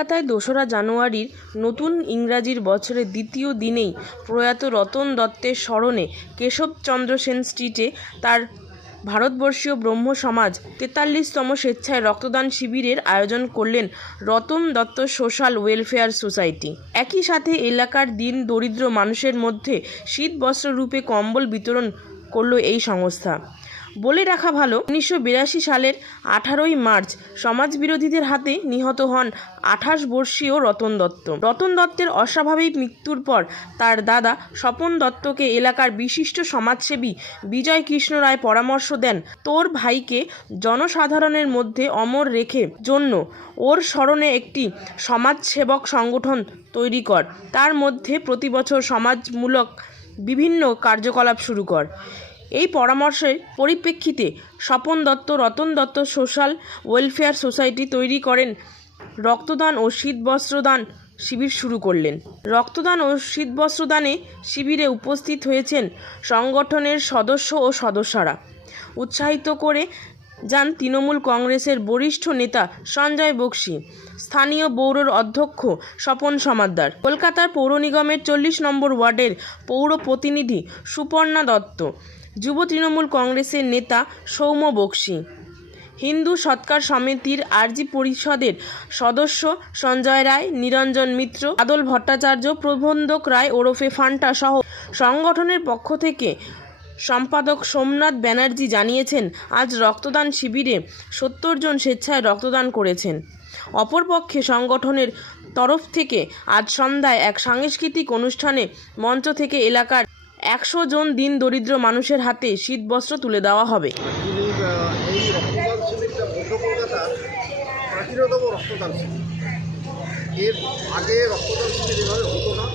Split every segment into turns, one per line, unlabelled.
কলকাতায় দোসরা জানুয়ারির নতুন ইংরাজির বছরের দ্বিতীয় দিনেই প্রয়াত রতন দত্তের স্মরণে কেশবচন্দ্র সেন স্ট্রিটে তার ভারতবর্ষীয় ব্রহ্ম সমাজ তেতাল্লিশতম স্বেচ্ছায় রক্তদান শিবিরের আয়োজন করলেন Ratan Dutta social welfare society. একই সাথে এলাকার দিন দরিদ্র মানুষের মধ্যে শীত বস্ত্র রূপে কম্বল বিতরণ করল এই সংস্থা। বলে রাখা ভালো, উনিশশো বিরাশি সালের আঠারোই মার্চ সমাজবিরোধীদের হাতে নিহত হন আঠাশ বর্ষীয় রতন দত্ত। রতন দত্তের অস্বাভাবিক মৃত্যুর পর তার দাদা স্বপন দত্তকে এলাকার বিশিষ্ট সমাজসেবী বিজয় কৃষ্ণ রায় পরামর্শ দেন, তোর ভাইকে জনসাধারণের মধ্যে অমর রেখে জন্য ওর স্মরণে একটি সমাজসেবক সংগঠন তৈরি কর। তার মধ্যে প্রতি বছর সমাজমূলক বিভিন্ন কার্যকলাপ শুরু কর। এই পরামর্শের পরিপ্রেক্ষিতে Swapan Dutta, Ratan Dutta social welfare society তৈরি করেন। রক্তদান ও শীতবস্ত্রদান শিবির শুরু করলেন। রক্তদান ও শীতবস্ত্রদানে শিবিরে উপস্থিত হয়েছেন সংগঠনের সদস্য ও সদস্যরা। উৎসাহিত করে যান তৃণমূল কংগ্রেসের বরিষ্ঠ নেতা সঞ্জয় বক্সি, স্থানীয় বৌরর অধ্যক্ষ স্বপন সমাদ্দার। কলকাতার পৌর নিগমের চল্লিশ নম্বর ওয়ার্ডের পৌর প্রতিনিধি সুপর্ণা দত্ত যুব তৃণমূল কংগ্রেসের নেতা সৌম্য বক্সি। হিন্দু সৎকার সমিতির আরজি পরিষদের সদস্য সঞ্জয় রায়, নিরঞ্জন মিত্র, আদল ভট্টাচার্য, প্রবন্ধক রায় ওরফে ফান্টা সহ সংগঠনের পক্ষ থেকে সম্পাদক সোমনাথ ব্যানার্জি জানিয়েছেন, আজ রক্তদান শিবিরে সত্তর জন স্বেচ্ছায় রক্তদান করেছেন। অপরপক্ষে সংগঠনের তরফ থেকে আজ সন্ধ্যায় এক সাংস্কৃতিক অনুষ্ঠানে মঞ্চ থেকে এলাকার একশো জন দিন দরিদ্র মানুষের হাতে শীতবস্ত্র তুলে দেওয়া হবে।
রক্তদান রক্তদান না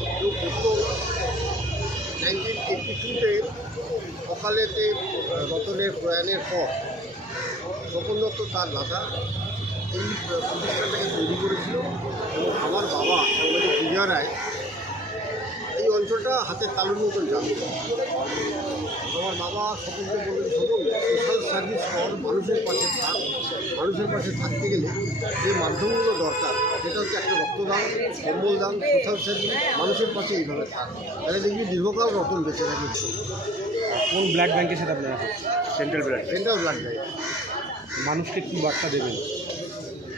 সকালেতে রতনের প্রয়াণের পর স্বপন দত্ত তার দাদা এই প্রতিষ্ঠানটাকে তৈরি করেছিল। এবং আমার বাবা, সাংবাদিক বিজয় রায় অঞ্চলটা হাতের তালুর মতন জানতো আমার বাবা সকলকে বললেন সকল সোশ্যাল সার্ভিস কর মানুষের পাশে থাক। মানুষের পাশে থাকতে গেলে যে মাধ্যমগুলো দরকার সেটা হচ্ছে একটা রক্তদান কম্বল দান সোশ্যাল সার্ভিস মানুষের পাশে এইভাবে থাক। তাহলে দেখবি দীর্ঘকাল রতন বেঁচে থাকে।
কোন ব্লাড ব্যাংকের সাথে আপনারা central blood
central blood bank
মানুষকে কী বার্তা দেবেন।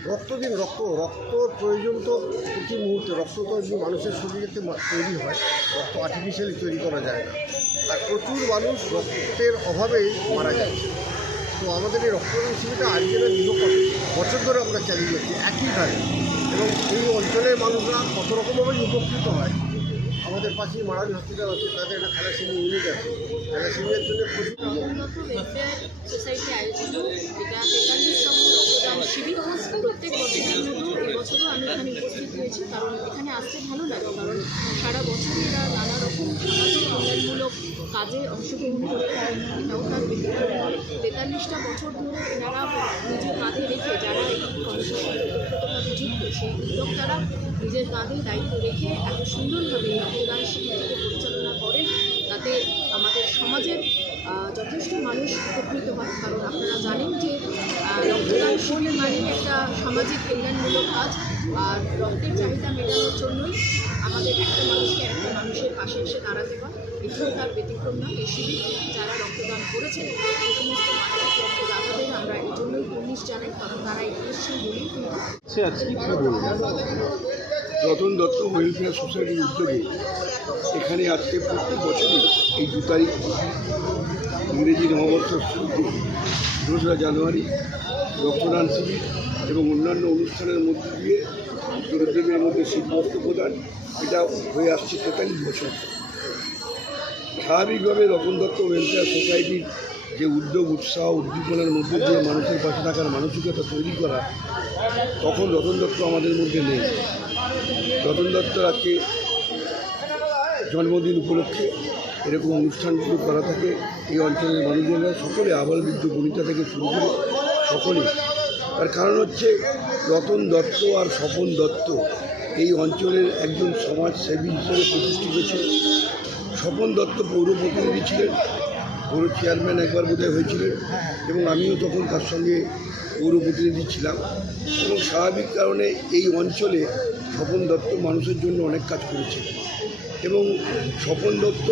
রক্ত দিন রক্ত, রক্তর প্রয়োজন তো প্রতি মুহূর্তে, রক্ত তো মানুষের শরীরেতে তৈরি হয়, রক্ত আর্টিফিশিয়ালি তৈরি করা যায় না। আর প্রচুর মানুষ রক্তের অভাবেই মারা যাচ্ছে। তো আমাদের এই রক্তদান শিবিরটা আজকের দীর্ঘ বছর ধরে আমরা চালিয়ে যাচ্ছি একইভাবে এবং এই অঞ্চলের মানুষরা কত রকমভাবেই উপকৃত হয়। আমাদের পাশেই মারানি হসপিটাল আছে তাদের একটা থ্যালাসেমি ইউনিট আছে। থ্যালাসেমিয়ার জন্য প্রচুর
সোসাইটি আয়োজিত এটা তেতাল্লিশতম রক্তদান শিবির প্রত্যেক বছরের মতো এবছরও আমি এখানে উপস্থিত হয়েছি কারণ এখানে আসতে ভালো লাগে কারণ সারা বছরই এরা নানা রকম সামাজিক কল্যাণমূলক কাজে অংশগ্রহণ করে তার নয় তেতাল্লিশটা বছর ধরে এনারা নিজের কাঁধে রেখে যারা এই কর্মসূচির ওতপ্রোতভাবে যুক্ত সেই উদ্যোক্তারা নিজের কাঁধে দায়িত্ব রেখে এত সুন্দরভাবে এই রক্তদান শিবিরটাকে পরিচালনা করেন, তাতে আমাদের সমাজের যথেষ্ট মানুষ উপকৃত হয়। কারণ আপনারা জানেন যে রক্তদান শিবির মানে একটা সামাজিক কল্যাণমূলক কাজ। আর রক্তের চাহিদা মেটানোর জন্যই আমাদের একটা মানুষকে একটা মানুষের পাশে এসে দাঁড়াতে হয়। এটাও তার ব্যতিক্রম না এই শিবির যারা রক্তদান করেছেন সেই সমস্ত রক্তদাতাদের আমরা এই জন্যই পুলিশ জানাই কারণ তারা এই দেশের বলেই কিন্তু
রতন দত্ত ওয়েলফেয়ার সোসাইটির উদ্যোগে এখানে আজকে প্রত্যেক বছরই এই দু তারিখ ইংরেজি নববর্ষের শুরুতে দোসরা জানুয়ারি রক্তদান শিবির এবং অন্যান্য অনুষ্ঠানের মধ্যে দিয়ে দরিদ্রদের মধ্যে শীতবস্ত্র প্রদান, এটা হয়ে আসছে তেতাল্লিশ বছর। স্বাভাবিকভাবে রতন দত্ত ওয়েলফেয়ার সোসাইটির যে উদ্যোগ, উৎসাহ, উদ্দীপনার মধ্যে দিয়ে মানুষের পাশে থাকার মানসিকতা তৈরি করা, তখন রতন দত্ত আমাদের মধ্যে নেই। রতন দত্তর আজকে জন্মদিন উপলক্ষে এরকম অনুষ্ঠানগুলো করা থাকে। এই অঞ্চলের মানুষজনরা সকলে আবাল বৃদ্ধ বনিতা থেকে শুরু করে সকলে। তার কারণ হচ্ছে রতন দত্ত আর স্বপন দত্ত এই অঞ্চলের একজন সমাজসেবী হিসেবে প্রতিষ্ঠিত ছিল স্বপন দত্ত পৌর প্রতিনিধি ছিলেন, পৌর চেয়ারম্যান একবার বোধহয় হয়েছিলেন, এবং আমিও তখন তার সঙ্গে পৌর প্রতিনিধি ছিলাম। এবং স্বাভাবিক কারণে এই অঞ্চলে স্বপন দত্ত মানুষের জন্য অনেক কাজ করেছে। এবং স্বপন দত্ত